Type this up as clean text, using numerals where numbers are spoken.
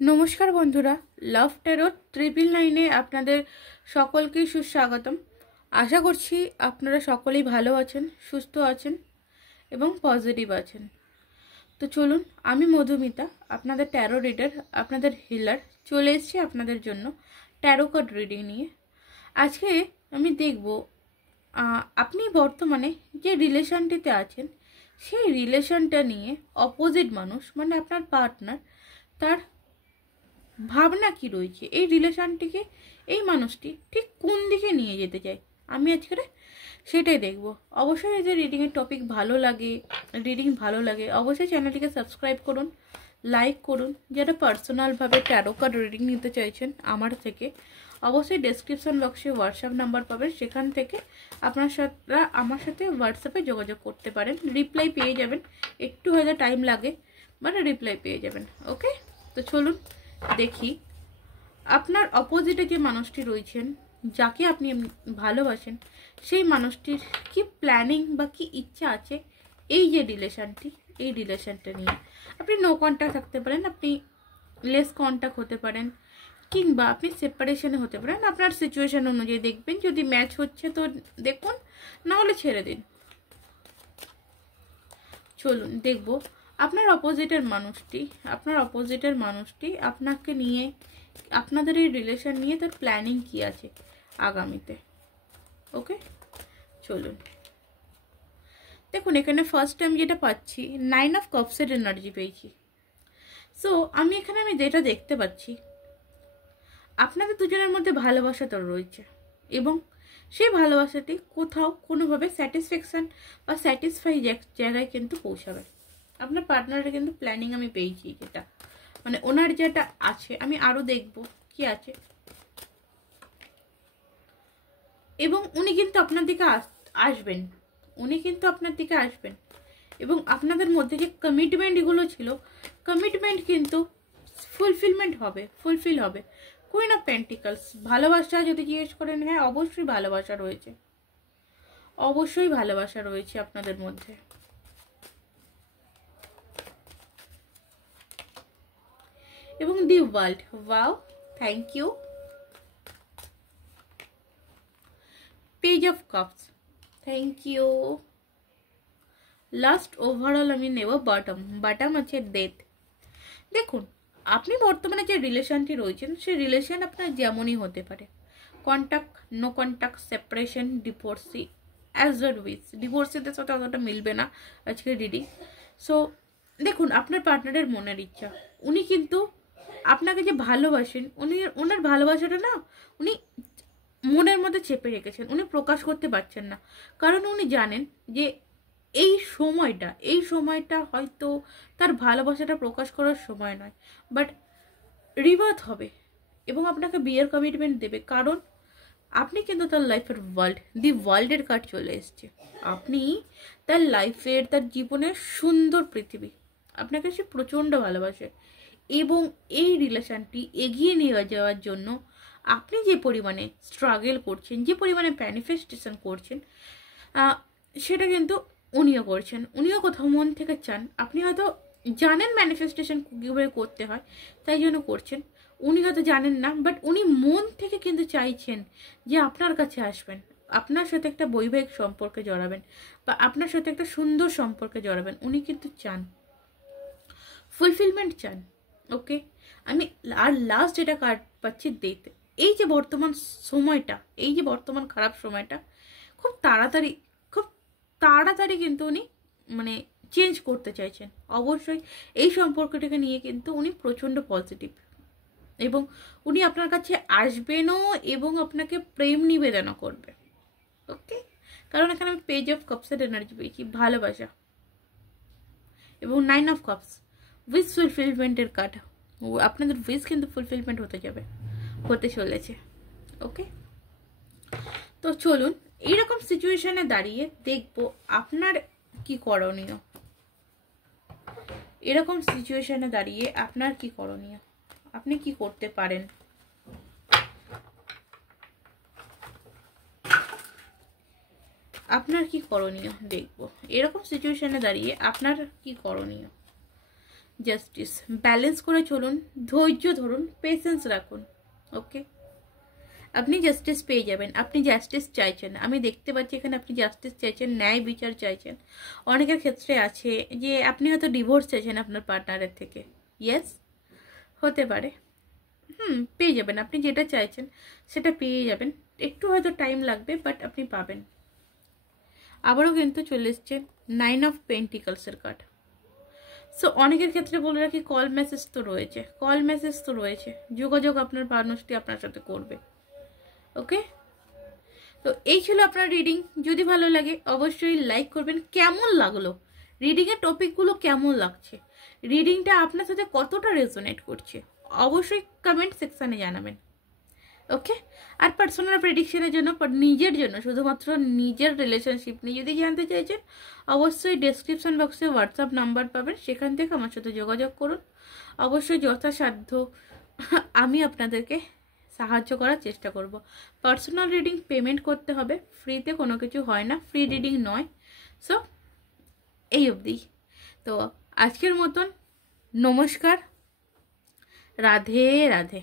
নমস্কার বন্ধুরা, লাভ ট্যারো 999-এ আপনাদের সকলকে সুস্বাগতম। আশা করছি আপনারা সকলেই ভালো আছেন, সুস্থ আছেন এবং পজিটিভ আছেন। তো চলুন, আমি মধুমিতা, আপনাদের ট্যারো রিডার, আপনাদের হিলার, চলে এসেছি আপনাদের জন্য ট্যারো কার্ড রিডিং নিয়ে। আজকে আমি দেখব আপনি বর্তমানে যে রিলেশনটিতে আছেন সেই রিলেশনটা নিয়ে অপোজিট মানুষ মানে আপনার পার্টনার তার ভাবনা কি রয়েছে, এই রিলেশনটিকে এই মানুষটি ঠিক কোন দিকে নিয়ে যেতে চায়। আমি আজকে সেটাই দেখব। অবশ্যই এই যে রিডিংয়ের টপিক রিডিং ভালো লাগে অবশ্যই চ্যানেলটিকে সাবস্ক্রাইব করুন, লাইক করুন। যারা পার্সোনালভাবে ট্যারো কার্ড রিডিং নিতে চাইছেন আমার থেকে, অবশ্যই ডেসক্রিপশন বক্সে হোয়াটসঅ্যাপ নাম্বার পাবেন, সেখান থেকে আপনারা আমার সাথে হোয়াটসঅ্যাপে যোগাযোগ করতে পারেন। রিপ্লাই পেয়ে যাবেন, একটু হয়তো টাইম লাগে বাট রিপ্লাই পেয়ে যাবেন। ওকে, তো চলুন দেখি আপনার অপোজিটে যে মানুষটি রয়েছেন, যাকে আপনি ভালোবাসেন, সেই মানুষটির কি প্ল্যানিং বা কি ইচ্ছা আছে এই যে রিলেশনটা নিয়ে। আপনি নো কন্ট্যাক্ট থাকতে পারেন, আপনি লেস কন্ট্যাক্ট হতে পারেন, কিংবা আপনি সেপারেশনে হতে পারেন। আপনার সিচুয়েশন অনুযায়ী দেখবেন, যদি ম্যাচ হচ্ছে তো দেখুন, না হলে ছেড়ে দিন। চলুন দেখব আপনার অপোজিটের মানুষটি আপনাকে নিয়ে, আপনাদের এই রিলেশন নিয়ে তার প্ল্যানিং কি আছে আগামীতে। ওকে, চলুন দেখুন। এখানে ফার্স্ট টাইম যেটা পাচ্ছি, 9 অফ কাপসের এনার্জি পেয়েছি। সো আমি যেটা দেখতে পাচ্ছি, আপনাদের দুজনের মধ্যে ভালোবাসা তো রয়েছে এবং সেই ভালোবাসাটি কোথাও কোনোভাবে স্যাটিসফ্যাকশন বা স্যাটিসফাই জায়গায় কিন্তু পৌঁছাবে। আপনার পার্টনারের কিন্তু প্ল্যানিং আমি পেয়েছি, যেটা মানে ওনার যেটা আছে, আমি আরো দেখব কি আছে। এবং উনি কিন্তু আপনার দিকে আসবেন, এবং আপনাদের মধ্যে যে কমিটমেন্টগুলো ছিল, কমিটমেন্ট কিন্তু ফুলফিল হবে। কুইন অফ পেন্টিকলস, ভালোবাসা যদি জিজ্ঞেস করেন, হ্যাঁ অবশ্যই ভালোবাসা রয়েছে আপনাদের মধ্যে। এবং the world, wow, thank you. Page of cups, thank you. Last overall আমি নেব বাটাম আছে ডেথ। দেখুন, আপনি বর্তমানে যে রিলেশনটি রয়েছেন, সেই রিলেশন আপনার যেমনই হতে পারে, contact, no contact, separation, divorcee, as well with ডিভোর্সিদের সাথে অতটা মিলবে না আজকে রিডিং। সো দেখুন, আপনার পার্টনারের মনের ইচ্ছা, উনি কিন্তু আপনাকে যে ভালোবাসেন, ওনার ভালোবাসাটা না উনি মনের মধ্যে চেপে রেখেছেন, উনি প্রকাশ করতে পারছেন না। কারণ উনি জানেন যে এই সময়টা হয়তো তার ভালোবাসাটা প্রকাশ করার সময় নয়, বাট রিবার্থ হবে এবং আপনাকে বিয়ের কমিটমেন্ট দেবে। কারণ আপনি কিন্তু তার লাইফের দি ওয়ার্ল্ডের কার্ড চলে এসছে। আপনি তার লাইফের, তার জীবনের সুন্দর পৃথিবী, আপনাকে সে প্রচণ্ড ভালোবাসে। এবং এই রিলেশনটি এগিয়ে নিয়ে যাওয়ার জন্য আপনি যে পরিমাণে স্ট্রাগল করছেন, যে পরিমাণে ম্যানিফেস্টেশন করছেন, সেটা কিন্তু উনিও করছেন। উনিও কোথাও মন থেকে চান। আপনি হয়তো জানেন ম্যানিফেস্টেশন কীভাবে করতে হয়, তাই জন্য করছেন। উনি হয়তো জানেন না, বাট উনি মন থেকে কিন্তু চাইছেন যে আপনার কাছে আসবেন, আপনার সাথে একটা বৈবাহিক সম্পর্কে জড়াবেন বা আপনার সাথে একটা সুন্দর সম্পর্কে জড়াবেন। উনি কিন্তু চান, ফুলফিলমেন্ট চান। ওকে, আমি আর লাস্ট যেটা কার্ড পাচ্ছি ডেথ। এই যে বর্তমান খারাপ সময়টা খুব তাড়াতাড়ি কিন্তু উনি মানে চেঞ্জ করতে চাইছেন। অবশ্যই এই সম্পর্কটাকে নিয়ে কিন্তু উনি প্রচণ্ড পজিটিভ, এবং উনি আপনার কাছে আসবেনও এবং আপনাকে প্রেম নিবেদনও করবে। ওকে, কারণ এখানে আমি পেজ অফ কাপসের এনার্জি পেয়েছি, ভালোবাসা, এবং 9 অফ কাপস, উইশ ফুলফিলমেন্টের কার্ড। আপনাদের উইশ কিন্তু ফুলফিলমেন্ট হতে চলেছে। ওকে, তো চলুন এইরকম সিচুয়েশনে দাঁড়িয়ে দেখব আপনার কি করণীয়। আপনি কি করতে পারেন। দেখব এরকম সিচুয়েশনে দাঁড়িয়ে আপনার কি করণীয়। জাস্টিস। ব্যালেন্স করে চলুন, ধৈর্য ধরুন, পেশেন্স রাখুন। ওকে, আপনি জাস্টিস পেয়ে যাবেন। আপনি জাস্টিস চাইছেন, আমি দেখতে পাচ্ছি এখানে আপনি জাস্টিস চাইছেন, ন্যায় বিচার চাইছেন। অনেকের ক্ষেত্রে আছে যে আপনি হয়তো ডিভোর্স চাইছেন আপনার পার্টনারের থেকে। ইয়েস, হতে পারে। পেয়ে যাবেন, আপনি যেটা চাইছেন সেটা পেয়ে যাবেন। একটু হয়তো টাইম লাগবে, বাট আপনি পাবেন। আবারও কিন্তু চলে এসছে 9 অফ পেন্টিকলসের কার্ড। সো অনেকের ক্ষেত্রে বলে রাখি, কল মেসেজ তো রয়েছে, যোগাযোগ আপনার পার্টনারটি আপনার সাথে করবে। ওকে, তো এই ছিল আপনার রিডিং। যদি ভালো লাগে অবশ্যই লাইক করবেন। কেমন লাগলো রিডিংয়ের টপিকগুলো, কেমন লাগছে রিডিংটা, আপনার সাথে কতটা রেজোনেট করছে অবশ্যই কমেন্ট সেকশানে জানাবেন। ওকে, আর পার্সোনাল প্রেডিকশনের জন্য, নিজের জন্য, শুধুমাত্র নিজের রিলেশনশিপ নিয়ে যদি জানতে চাইছেন, অবশ্যই ডেসক্রিপশন বক্সে হোয়াটসঅ্যাপ নাম্বার পাবেন, সেখান থেকে আমার সাথে যোগাযোগ করুন। অবশ্যই যথাসাধ্য আমি আপনাদেরকে সাহায্য করার চেষ্টা করব। পার্সোনাল রিডিং পেমেন্ট করতে হবে, ফ্রিতে কোনো কিছু হয় না, ফ্রি রিডিং নয়। সো এই অবধি। তো আজকের মতন নমস্কার, রাধে রাধে।